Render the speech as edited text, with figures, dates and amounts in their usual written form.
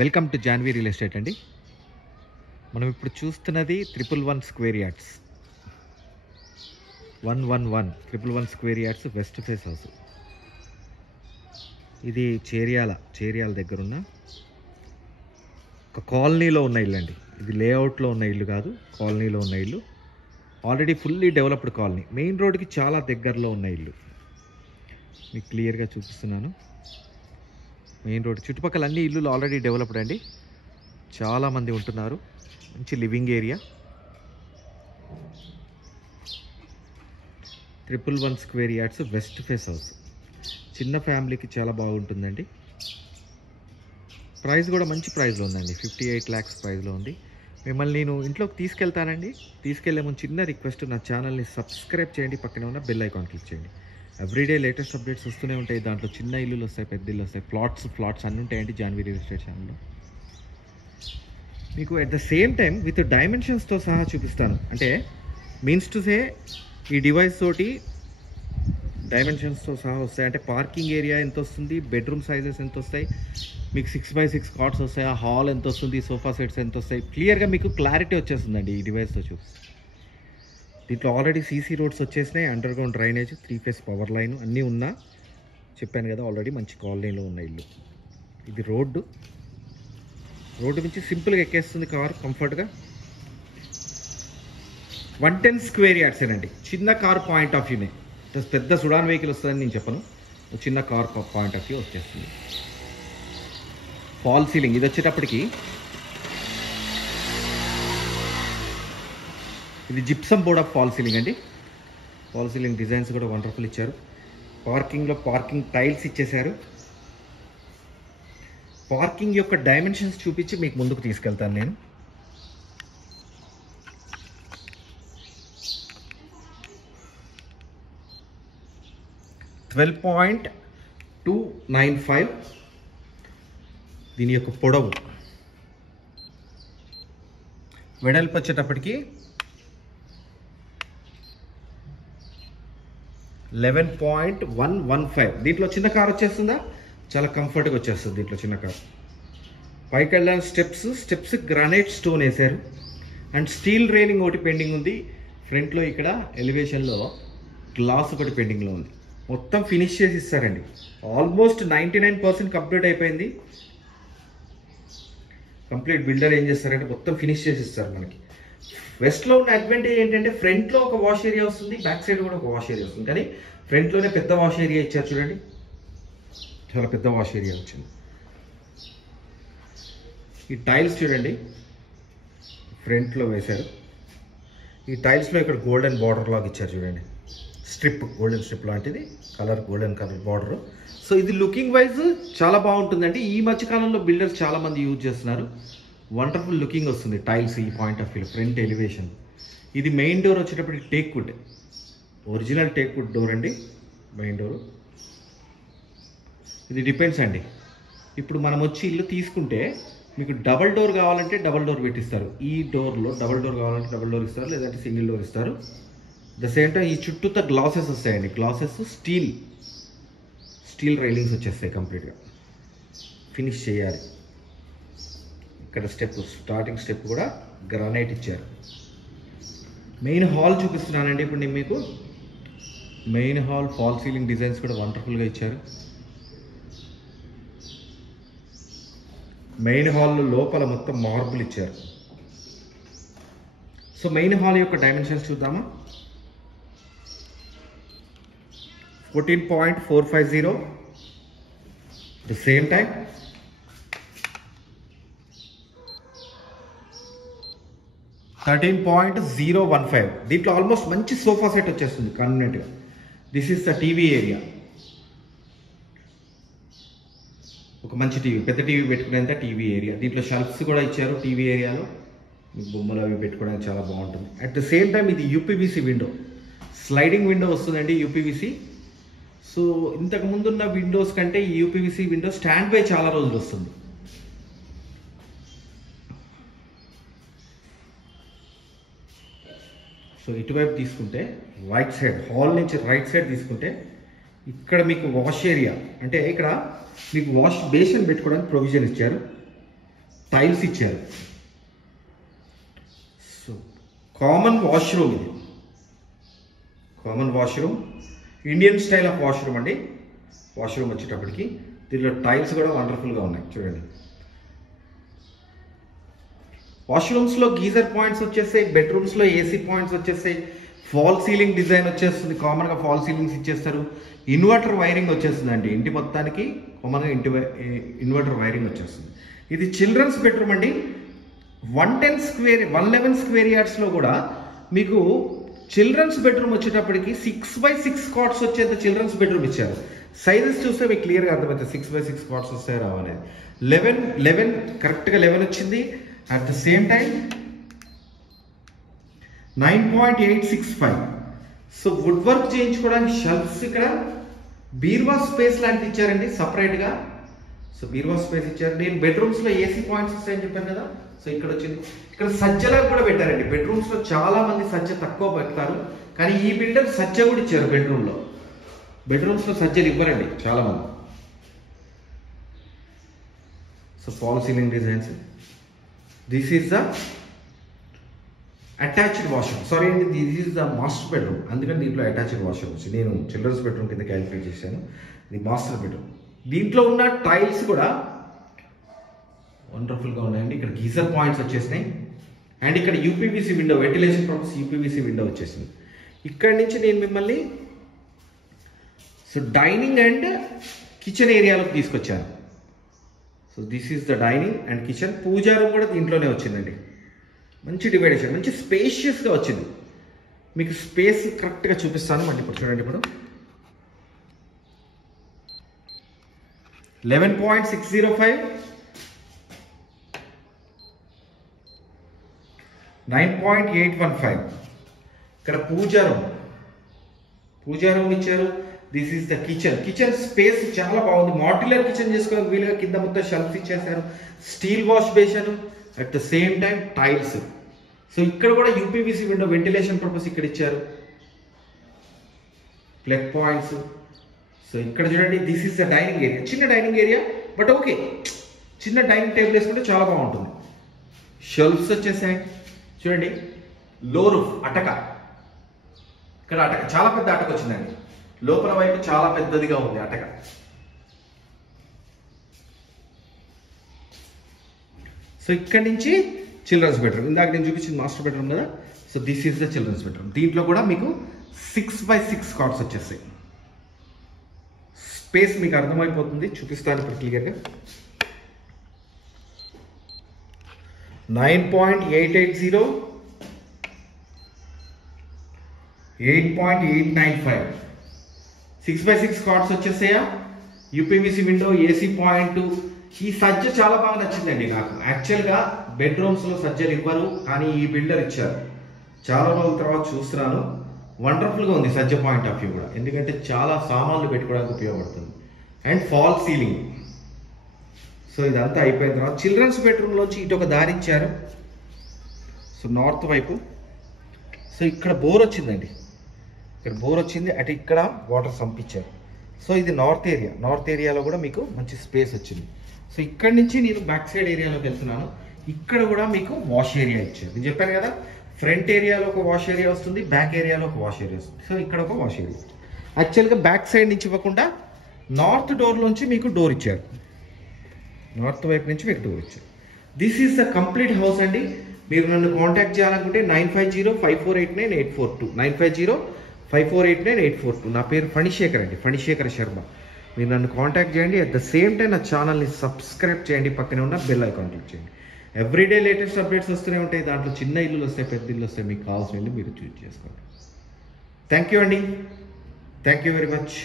Welcome to Janhvi real estate అండి. మనం ఇప్పుడు చూస్తున్నది 111 square yards, 111 square yards west face house. ఇది చేర్యాల దగ్గర ఉన్న ఒక కాలనీలో ఉన్న ఇల్లు అండి. ఇది లేఅవుట్లో ఉన్న ఇల్లు కాదు, కాలనీలో ఉన్న ఇల్లు. Already fully developed colony, main రోడ్కి చాలా దగ్గరలో ఉన్న ఇల్లు. మీకు క్లియర్గా చూపిస్తున్నాను. మెయిన్ రోడ్ చుట్టుపక్కల అన్ని ఇల్లులు ఆల్రెడీ డెవలప్డ్ అండి. చాలామంది ఉంటున్నారు. మంచి living area. 111 square yards west face house. చిన్న ఫ్యామిలీకి చాలా బాగుంటుందండి. ప్రైస్ కూడా మంచి ప్రైస్లో ఉందండి, 58 lakhs ప్రైస్లో ఉంది. మిమ్మల్ని నేను ఇంట్లోకి తీసుకెళ్తానండి. తీసుకెళ్లే ముందు చిన్న రిక్వెస్ట్, నా ఛానల్ని సబ్స్క్రైబ్ చేయండి, పక్కనే ఉన్న బెల్ ఐకాన్ క్లిక్ చేయండి. ఎవ్రీడే లేటెస్ట్ అప్డేట్స్ వస్తూనే ఉంటాయి. దాంట్లో చిన్న ఇల్లులు వస్తాయి, పెద్ద ఇల్లు వస్తాయి, ప్లాట్స్ అన్నీ ఉంటాయండి జాన్వీ రియల్ ఎస్టేట్ ఛానల్లో. మీకు at the same time with డైమెన్షన్స్తో సహా చూపిస్తాను. అంటే మీన్స్ టు సే, ఈ డివైస్ తోటి డైమెన్షన్స్తో సహా వస్తాయి. అంటే పార్కింగ్ ఏరియా ఎంత వస్తుంది, బెడ్రూమ్ సైజెస్ ఎంత వస్తాయి, మీకు 6x6 కాట్స్ వస్తాయి, ఆ హాల్ ఎంత వస్తుంది, సోఫా సెట్స్ ఎంత వస్తాయి, క్లియర్గా మీకు క్లారిటీ వచ్చేస్తుందండి ఈ డివైస్తో చూపిస్తే. దీంట్లో ఆల్రెడీ సీసీ రోడ్స్ వచ్చేసినాయి, under ground drainage, 3 phase power line అన్నీ ఉన్నా. చెప్పాను కదా, ఆల్రెడీ మంచి కాలనీలో ఉన్న ఇల్లు. ఇది రోడ్డు నుంచి సింపుల్గా ఎక్కేస్తుంది కారు కంఫర్ట్గా. 110 స్క్వేర్ యార్డ్స్ ఏనండి. చిన్న కార్ పాయింట్ ఆఫ్ వ్యూనే, పెద్ద సుడాన్ వెహికల్ వస్తుందని నేను చెప్పను, చిన్న కార్ పాయింట్ ఆఫ్ వ్యూ వచ్చేస్తుంది. ఫాల్ సీలింగ్ ఇది వచ్చేటప్పటికి, ఇది gypsum board of fall ceiling అండి. ఫాల్ సీలింగ్ డిజైన్స్ కూడా వండర్ఫుల్ ఇచ్చారు. పార్కింగ్లో పార్కింగ్ టైల్స్ ఇచ్చేశారు. పార్కింగ్ యొక్క డైమెన్షన్స్ చూపించి మీకు ముందుకు తీసుకెళ్తాను నేను. (12.295) దీని యొక్క పొడవు. వెడల్పు వచ్చేటప్పటికి 11.115. దీంట్లో చిన్న కార్ వచ్చేస్తుందా, చాలా కంఫర్ట్గా వచ్చేస్తుంది దీంట్లో చిన్న కార్. పైకి వెళ్ళాలి స్టెప్స్ గ్రానైట్ స్టోన్ వేశారు. అండ్ స్టీల్ రైలింగ్ ఒకటి పెండింగ్ ఉంది. ఫ్రంట్లో ఇక్కడ ఎలివేషన్లో గ్లాస్ ఒకటి పెండింగ్లో ఉంది. మొత్తం ఫినిష్ చేసి ఇస్తారండి. ఆల్మోస్ట్ 99% కంప్లీట్ అయిపోయింది. కంప్లీట్ బిల్డర్ ఏం చేస్తారంటే మొత్తం ఫినిష్ చేసి ఇస్తారు మనకి. వెస్ట్లో ఉన్న అడ్వాంటేజ్ ఏంటంటే ఫ్రంట్లో ఒక వాష్ ఏరియా వస్తుంది, బ్యాక్ సైడ్ కూడా ఒక వాష్ ఏరియా వస్తుంది. కానీ ఫ్రంట్లోనే పెద్ద వాష్ ఏరియా ఇచ్చారు చూడండి, చాలా పెద్ద వాష్ ఏరియా వచ్చింది. ఈ టైల్స్ చూడండి, ఫ్రంట్లో వేశారు. ఈ టైల్స్లో ఇక్కడ గోల్డెన్ బార్డర్ లాగా ఇచ్చారు చూడండి, గోల్డెన్ స్ట్రిప్ లాంటిది, గోల్డెన్ కలర్ బార్డర్. సో ఇది లుకింగ్ వైజ్ చాలా బాగుంటుందండి. ఈ మధ్య కాలంలో బిల్డర్స్ చాలా మంది యూజ్ చేస్తున్నారు. వండర్ఫుల్ లుకింగ్ వస్తుంది టైల్స్ ఈ point of view. Front elevation. ఇది మెయిన్ డోర్ వచ్చేటప్పటికి teak wood, original teak wood door అండి మెయిన్ డోర్. ఇది డిపెండ్స్ అండి. ఇప్పుడు మనం వచ్చి ఇల్లు తీసుకుంటే మీకు డబల్ డోర్ కావాలంటే డబల్ డోర్ పెట్టిస్తారు. ఈ డోర్లో డబల్ డోర్ కావాలంటే డబల్ డోర్ ఇస్తారు, లేదంటే సింగిల్ డోర్ ఇస్తారు. ద సేమ్ టైం ఈ చుట్టూతో గ్లాసెస్ వస్తాయండి. గ్లాసెస్ స్టీల్ రైలింగ్స్ వచ్చేస్తాయి. కంప్లీట్గా ఫినిష్ చేయాలి. ఇక్కడ స్టార్టింగ్ స్టెప్ కూడా గ్రానైట్ ఇచ్చారు. మెయిన్ హాల్ చూపిస్తున్నానండి ఇప్పుడు నేను మీకు. Main hall fall ceiling designs కూడా వండర్ఫుల్గా ఇచ్చారు. మెయిన్ హాల్ లోపల మొత్తం మార్బుల్ ఇచ్చారు. సో మెయిన్ హాల్ యొక్క డైమెన్షన్స్ చూద్దామా. 14.450. The same time 13.015. దీంట్లో ఆల్మోస్ట్ మంచి సోఫా సెట్ వచ్చేస్తుంది కన్వీనియంట్గా. This is the TV area. ఒక మంచి టీవీ, పెద్ద టీవీ పెట్టుకునేంత టీవీ ఏరియా. దీంట్లో షెల్ఫ్స్ కూడా ఇచ్చారు. టీవీ ఏరియాలో మీకు బొమ్మలు అవి పెట్టుకోవడానికి చాలా బాగుంటుంది. అట్ ద సేమ్ టైం ఇది యూపీవీసీ విండో, స్లైడింగ్ విండో వస్తుందండి యూపీవీసీ. సో ఇంతకు ముందున్న విండోస్ కంటే ఈ యూపీవీసీ విండో స్టాండ్ బై చాలా రోజులు వస్తుంది. సో ఇటువైపు తీసుకుంటే రైట్ సైడ్, హాల్ నుంచి రైట్ సైడ్ తీసుకుంటే ఇక్కడ మీకు వాష్ ఏరియా, అంటే ఇక్కడ మీకు వాష్ బేసిన్ పెట్టుకోవడానికి ప్రొవిజన్ ఇచ్చారు. టైల్స్ ఇచ్చారు. సో కామన్ వాష్రూమ్, ఇది common washroom, Indian style of washroom అండి. వాష్రూమ్ వచ్చేటప్పటికి దీనిలో టైల్స్ కూడా వండర్ఫుల్గా ఉన్నాయి చూడండి. వాష్రూమ్స్లో గీజర్ పాయింట్స్ వచ్చేస్తాయి, బెడ్రూమ్స్లో ఏసీ పాయింట్స్ వచ్చేస్తాయి, ఫాల్ సీలింగ్ డిజైన్ వచ్చేస్తుంది. కామన్గా ఫాల్ సీలింగ్స్ ఇచ్చేస్తారు. ఇన్వర్టర్ వైరింగ్ వచ్చేస్తుంది అండి, ఇంటి మొత్తానికి కామన్గా ఇన్వర్టర్ వైరింగ్ వచ్చేస్తుంది. ఇది చిల్డ్రన్స్ బెడ్రూమ్ అండి. 111 స్క్వేర్ యార్డ్స్లో కూడా మీకు చిల్డ్రన్స్ బెడ్రూమ్ వచ్చేటప్పటికి 6x6 కాట్స్ వచ్చేంత చిల్డ్రన్స్ బెడ్రూమ్ ఇచ్చారు. సైజెస్ చూస్తే మీకు క్లియర్గా అర్థమవుతుంది 6x6 కాట్స్ వస్తాయి రావనేది. 11 కరెక్ట్గా 11 వచ్చింది. At the same time 9.865. So wood work చేయించుకోవడానికి షెల్ఫ్స్, ఇక్కడ బీర్వా స్పేస్ లాంటిది ఇచ్చారండి సపరేట్గా. సో బీర్వా స్పేస్ ఇచ్చారు. నేను బెడ్రూమ్స్లో ఏసీ పాయింట్స్ వస్తాయని చెప్పాను కదా, సో ఇక్కడ వచ్చింది. ఇక్కడ సజ్జలాగా కూడా పెట్టారండి. బెడ్రూమ్స్లో చాలా మంది సజ్జ తక్కువ పెడతారు, కానీ ఈ బిల్డర్ సజ్జ కూడా ఇచ్చారు బెడ్రూమ్లో. బెడ్రూమ్స్లో సజ్జలు ఇవ్వరండి చాలా మంది. So fall ceiling designs. This is the attached washroom. Sorry అండి, this is the master bedroom, అందుకని దీంట్లో అటాచ్డ్ వాష్రూమ్ వచ్చింది. నేను చిల్డ్రన్స్ బెడ్రూమ్ కింద క్యాలిక్యులేట్ చేశాను. ఇది మాస్టర్ బెడ్రూమ్. దీంట్లో ఉన్న టైల్స్ కూడా వండర్ఫుల్గా ఉన్నాయండి. ఇక్కడ గీజర్ పాయింట్స్ వచ్చేసినాయి. అండ్ ఇక్కడ UPVC window, ventilation purpose UPVC window వచ్చేసింది. ఇక్కడి నుంచి నేను మిమ్మల్ని సో డైనింగ్ అండ్ కిచెన్ ఏరియాలోకి తీసుకొచ్చాను. So this is the dining and kitchen. Puja room కూడా దీంట్లోనే వచ్చిందండి. మంచి డివైడేషన్, మంచి స్పేషియస్గా వచ్చింది. మీకు స్పేస్ కరెక్ట్గా చూపిస్తాను. మళ్ళీ ఇప్పుడు చూడండి. ఇప్పుడు 11.605, 9.815. ఇక్కడ పూజా రూమ్ ఇచ్చారు. This is the kitchen space చాలా బాగుంది. మాడ్యులర్ కిచెన్ చేసుకోవడానికి వీలుగా కింద మొత్తం షెల్ఫ్స్ ఇచ్చేసారు. Steel wash basin, at the same time tiles. So ఇక్కడ కూడా యూపీవీసీ విండో, వెంటిలేషన్ పర్పస్ ఇక్కడ ఇచ్చారు. Plug points. సో ఇక్కడ చూడండి, this is the dining area. చిన్న డైనింగ్ ఏరియా, బట్ ఓకే, చిన్న డైనింగ్ టేబుల్ వేసుకుంటే చాలా బాగుంటుంది. షెల్ఫ్స్ వచ్చేసాయి చూడండి. లో రూఫ్ అటక, ఇక్కడ అటక చాలా పెద్ద అటక వచ్చిందండి. లోపల వైపు చాలా పెద్దదిగా ఉంది అటక. సో ఇక్కడి నుంచి చిల్డ్రన్స్ బెడ్రూమ్, ఇందాక నేను చూపించింది మాస్టర్ బెడ్రూమ్ కదా. So this is the children's bedroom. దీంట్లో కూడా మీకు 6x6 కాట్స్ వచ్చేస్తాయి. స్పేస్ మీకు అర్థమైపోతుంది, చూపిస్తాను ఇప్పుడు క్లియర్గా. 9.880, 8.895. 6x6 కాట్స్ వచ్చేసాయా. UPVC window, AC point. ఈ సజ్జ చాలా బాగా నచ్చిందండి నాకు. యాక్చువల్గా బెడ్రూమ్స్లో సజ్జలు ఇవ్వరు, కానీ ఈ బిల్డర్ ఇచ్చారు. చాలా రోజుల తర్వాత చూస్తున్నాను. వండర్ఫుల్గా ఉంది సజ్జ పాయింట్ ఆఫ్ వ్యూ కూడా, ఎందుకంటే చాలా సామాన్లు పెట్టుకోవడానికి ఉపయోగపడుతుంది. And fall ceiling. సో ఇదంతా అయిపోయిన తర్వాత చిల్డ్రన్స్ బెడ్రూమ్లోంచి ఇటు ఒక దారి ఇచ్చారు. సో నార్త్ వైపు. సో ఇక్కడ బోర్ వచ్చిందండి, ఇక్కడ బోర్ వచ్చింది. అటు ఇక్కడ వాటర్ సంపించారు. సో ఇది నార్త్ ఏరియా. నార్త్ ఏరియాలో కూడా మీకు మంచి స్పేస్ వచ్చింది. సో ఇక్కడి నుంచి నేను బ్యాక్ సైడ్ ఏరియాలోకి వెళ్తున్నాను. ఇక్కడ కూడా మీకు వాష్ ఏరియా ఇచ్చారు. నేను చెప్పాను కదా, ఫ్రంట్ ఏరియాలో ఒక వాష్ ఏరియా వస్తుంది, బ్యాక్ ఏరియాలో ఒక వాష్ ఏరియా వస్తుంది. సో ఇక్కడ ఒక వాష్ ఏరియా. యాక్చువల్గా బ్యాక్ సైడ్ నుంచి ఇవ్వకుండా నార్త్ డోర్లోంచి మీకు డోర్ ఇచ్చారు. నార్త్ వైపు నుంచి మీకు డోర్ ఇచ్చారు. This is the complete house అండి. మీరు నన్ను కాంటాక్ట్ చేయాలనుకుంటే 950-5489-842, 950-5489-842. నా పేరు ఫణిశేఖర్ అండి, ఫణిశేఖర్ శర్మ. మీరు నన్ను కాంటాక్ట్ చేయండి. అట్ ద సేమ్ టైం నా ఛానల్ని సబ్స్క్రైబ్ చేయండి, పక్కనే ఉన్న బెల్ ఐకాన్ క్లిక్ చేయండి. ఎవ్రీడే లేటెస్ట్ అప్డేట్స్ వస్తూనే ఉంటాయి. దాంట్లో చిన్న ఇల్లులు వస్తాయి, పెద్ద ఇల్లు వస్తాయి. మీకు కావాల్సిన ఇల్లు మీరు చూస్ చేసుకోండి. థ్యాంక్ యూ అండి, థ్యాంక్ యూ వెరీ మచ్.